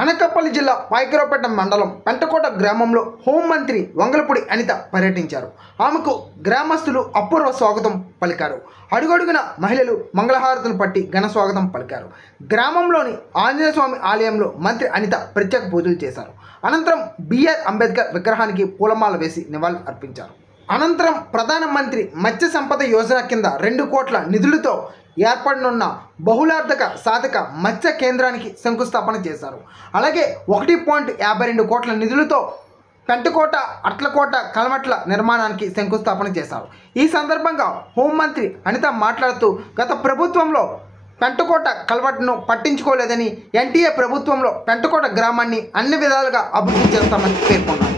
అనకాపల్లి జిల్లా పాయకరావుపేట మండలం పెంటకోట గ్రామంలో హోంమంత్రి వంగలపూడి అనిత పర్యటించారు. ఆమెకు గ్రామస్తులు అపూర్వ స్వాగతం పలికారు. అడుగడుగున మహిళలు మంగళహారతులు పట్టి ఘన స్వాగతం పలికారు. గ్రామంలోని ఆంజనేయ స్వామి ఆలయంలో మంత్రి అనిత ప్రత్యేక పూజలు చేశారు. అనంతరం బిఆర్ అంబేద్కర్ విగ్రహానికి పూలమాల వేసి నివాళులు అర్పించారు. అనంతరం ప్రధానమంత్రి మత్స్య సంపద యోజన కింద 2 కోట్ల నిధులతో ఏర్పడనున్న బహుళార్థక సాధక మత్స్య కేంద్రానికి శంకుస్థాపన చేశారు. అలాగే 1.52 కోట్ల నిధులతో పెంటకోట అట్లకోట కల్మట్ల నిర్మాణానికి శంకుస్థాపన చేశారు. ఈ సందర్భంగా హోంమంత్రి అనిత మాట్లాడుతూ గత ప్రభుత్వంలో పెంటకోట కల్వట్ను పట్టించుకోలేదని, ఎన్టీఏ ప్రభుత్వంలో పెంటకోట గ్రామాన్ని అన్ని విధాలుగా అభివృద్ధి చేస్తామని పేర్కొన్నారు.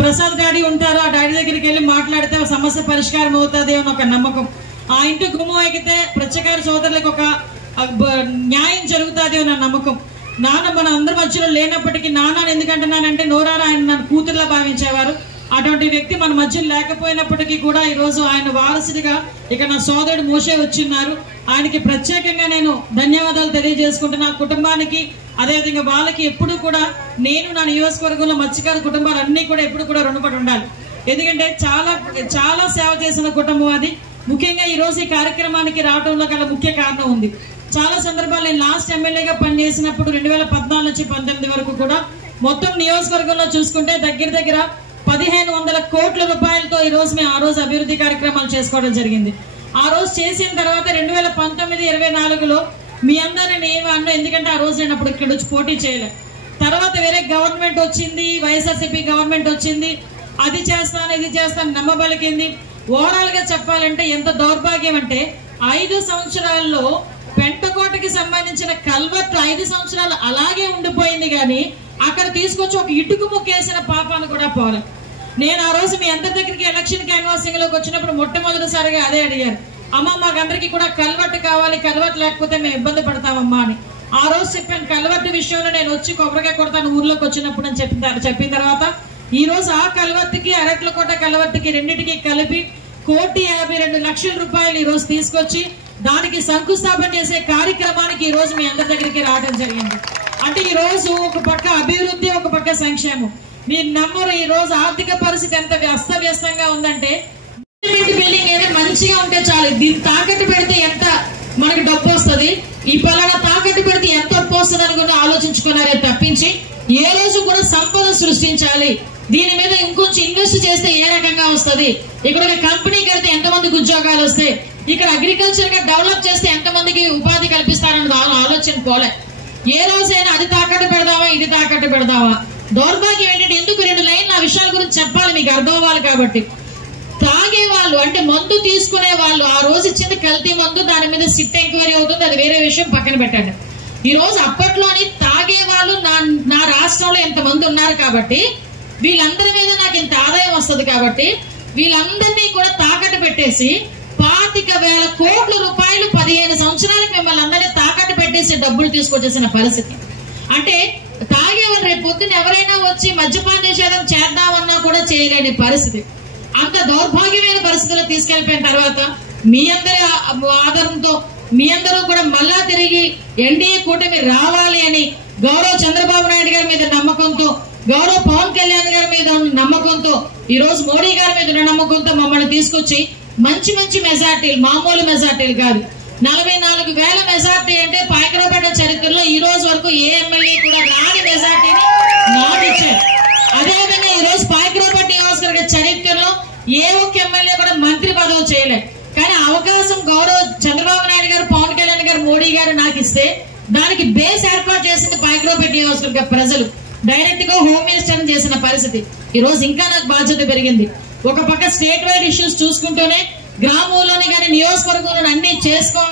ప్రసాద్ డాడీ ఉంటారు, ఆ డాడీ దగ్గరికి వెళ్ళి మాట్లాడితే సమస్య పరిష్కారం అవుతుంది అని ఒక నమ్మకం. ఆ ఇంటి గుమ్మం ఎక్కితే ప్రత్యేక సోదరులకు ఒక న్యాయం జరుగుతుంది అని నమ్మకం. నాన్న మన అందరి మధ్యలో లేనప్పటికీ నాన్న ఎందుకంటున్నానంటే నోరారా ఆయన నన్ను కూతురులా భావించేవారు. అటువంటి వ్యక్తి మన మధ్యలో లేకపోయినప్పటికీ కూడా ఈరోజు ఆయన వారసుడిగా ఇక నా సోదరుడు మోషే వచ్చిన్నారు. ఆయనకి ప్రత్యేకంగా నేను ధన్యవాదాలు తెలియజేసుకుంటున్నా. కుటుంబానికి అదేవిధంగా వాళ్ళకి ఎప్పుడు కూడా నేను నా నియోజకవర్గంలో మత్స్యకార కుటుంబాలు అన్ని కూడా ఎప్పుడు కూడా రుణపడి ఉండాలి. ఎందుకంటే చాలా చాలా సేవ చేసిన కుటుంబం అది. ముఖ్యంగా ఈ రోజు ఈ కార్యక్రమానికి రావడంలో గల ముఖ్య కారణం ఉంది. చాలా సందర్భాలు నేను లాస్ట్ ఎమ్మెల్యేగా పనిచేసినప్పుడు 2014 నుంచి 2019 వరకు కూడా మొత్తం నియోజకవర్గంలో చూసుకుంటే దగ్గర 1500 కోట్ల రూపాయలతో ఈ రోజు మేము ఆ రోజు అభివృద్ధి కార్యక్రమాలు చేసుకోవడం జరిగింది. ఆ రోజు చేసిన తర్వాత 2019-24లో మీ అందరిని ఏమి అన్నా, ఎందుకంటే ఆ రోజు నేను అప్పుడు ఇక్కడ వచ్చి పోటీ చేయలేదు. తర్వాత వేరే గవర్నమెంట్ వచ్చింది, వైఎస్ఆర్సీపీ గవర్నమెంట్ వచ్చింది, అది చేస్తాను ఇది చేస్తాను నమ్మబలికింది. ఓవరాల్ గా చెప్పాలంటే ఎంత దౌర్భాగ్యం అంటే 5 సంవత్సరాల్లో పెంటకోటకి సంబంధించిన కల్వర్ట్ 5 సంవత్సరాలు అలాగే ఉండిపోయింది. కానీ అక్కడ తీసుకొచ్చి ఒక ఇటుకు ముక్కేసిన పాపాలు కూడా పోలే. నేను ఆ రోజు మీ అందరి దగ్గరికి ఎలక్షన్ క్యాన్వాసింగ్ లోకి వచ్చినప్పుడు మొట్టమొదటిసారిగా అదే అడిగారు, అమ్మ మాకందరికి కూడా కల్వర్ట్ కావాలి, కల్వర్ట్ లేకపోతే మేము ఇబ్బంది పడతామమ్మా అని. ఆ రోజు చెప్పాను కల్వర్ట్ విషయంలో నేను వచ్చి కొబ్బరికాయ కొడతాను ఊర్లోకి వచ్చినప్పుడు అని చెప్పిన తర్వాత ఈ రోజు ఆ కల్వర్ట్కి అరట్లకోట కల్వర్ట్కి రెండింటికి కలిపి 1,52,00,000 రూపాయలు ఈ రోజు తీసుకొచ్చి దానికి శంకుస్థాపన చేసే కార్యక్రమానికి ఈ రోజు మీ అందరి దగ్గరికి రావడం జరిగింది. అంటే ఈ రోజు ఒక పక్క అభివృద్ధి, ఒక పక్క సంక్షేమం. మీరు నమ్మరు, ఈ రోజు ఆర్థిక పరిస్థితి ఎంత అస్తవ్యస్తంగా ఉందంటే బిల్డింగ్ ఏదో మంచిగా ఉంటే చాలు, దీన్ని తాకట్టు పెడితే ఎంత మనకి డబ్బు వస్తుంది, ఈ పలానా తాకట్టు పెడితే ఎంత డబ్బు వస్తుంది అని కూడా ఆలోచించుకున్నారే తప్పించి ఏ రోజు కూడా సంపద సృష్టించాలి, దీని మీద ఇంకొంచెం ఇన్వెస్ట్ చేస్తే ఏ రకంగా వస్తుంది, ఇక్కడ ఒక కంపెనీ కడితే ఎంతమందికి ఉద్యోగాలు వస్తాయి, ఇక్కడ అగ్రికల్చర్ గా డెవలప్ చేస్తే ఎంతమందికి ఉపాధి కల్పిస్తారని ఆలోచన పోలే. ఏ రోజైనా అది తాకట్టు పెడదామా ఇది తాకట్టు పెడదామా. దౌర్భాగ్యం ఏంటంటే ఎందుకు 2 లైన్లు ఆ విషయాల గురించి చెప్పాలి, మీకు అర్థం అవ్వాలి కాబట్టి. తాగే వాళ్ళు అంటే మందు తీసుకునే వాళ్ళు ఆ రోజు ఇచ్చింది కల్తీ మందు, దాని మీద సిట్ ఎంక్వైరీ అవుతుంది, అది వేరే విషయం పక్కన పెట్టండి. ఈ రోజు అప్పట్లోని తాగే వాళ్ళు నా రాష్ట్రంలో ఎంతమంది ఉన్నారు కాబట్టి వీళ్ళందరి మీద నాకు ఇంత ఆదాయం వస్తుంది కాబట్టి వీళ్ళందరినీ కూడా తాకట్టు పెట్టేసి 25,000 కోట్ల రూపాయలు 15 సంవత్సరాలకు మిమ్మల్ని అందరినీ తాకట్టు పెట్టి తాగేసి డబ్బులు తీసుకొచ్చేసిన పరిస్థితి. అంటే తాగేవాళ్ళు రేపు పొద్దున ఎవరైనా వచ్చి మద్యపాన నిషేధం చేద్దామన్నా కూడా చేయలేని పరిస్థితి. అంత దౌర్భాగ్యమైన పరిస్థితుల్లో తీసుకెళ్లిపోయిన తర్వాత మీ అందరి ఆధారంతో మీ అందరూ కూడా మళ్ళా తిరిగి ఎన్డీఏ కూటమి రావాలి అని గౌరవ చంద్రబాబు నాయుడు గారి మీద నమ్మకంతో, గౌరవ పవన్ కళ్యాణ్ గారి మీద ఉన్న నమ్మకంతో, ఈ రోజు మోడీ గారి మీద ఉన్న నమ్మకంతో మమ్మల్ని తీసుకొచ్చి మంచి మంచి మెజార్టీలు, మామూలు మెజార్టీలు కాదు, 44,000 మెజార్టీ అంటే పాయకరావుపేట చరిత్రలో ఈ రోజు వరకు ఏ ఎమ్మెల్యే కూడా రాని మెజార్టీని నాకు ఇచ్చారు. అదేవిధంగా ఈ రోజు పాయకరావుపేట నియోజకవర్గ చరిత్రలో ఏ ఒక్క ఎమ్మెల్యే కూడా మంత్రి పదవి చేయలేదు. కానీ అవకాశం గౌరవ చంద్రబాబు నాయుడు గారు, పవన్ కళ్యాణ్ గారు, మోడీ గారు నాకు ఇస్తే దానికి బేస్ ఏర్పాటు చేసింది పాయకరావుపేట నియోజకవర్గ ప్రజలు. డైరెక్ట్ గా హోమ్ మినిస్టర్ చేసిన పరిస్థితి. ఈ రోజు ఇంకా నాకు బాధ్యత పెరిగింది. ఒక పక్క స్టేట్ వైడ్ ఇష్యూస్ చూసుకుంటూనే గ్రామంలోని కానీ నియోజకవర్గంలో అన్ని చేసుకోవాలి.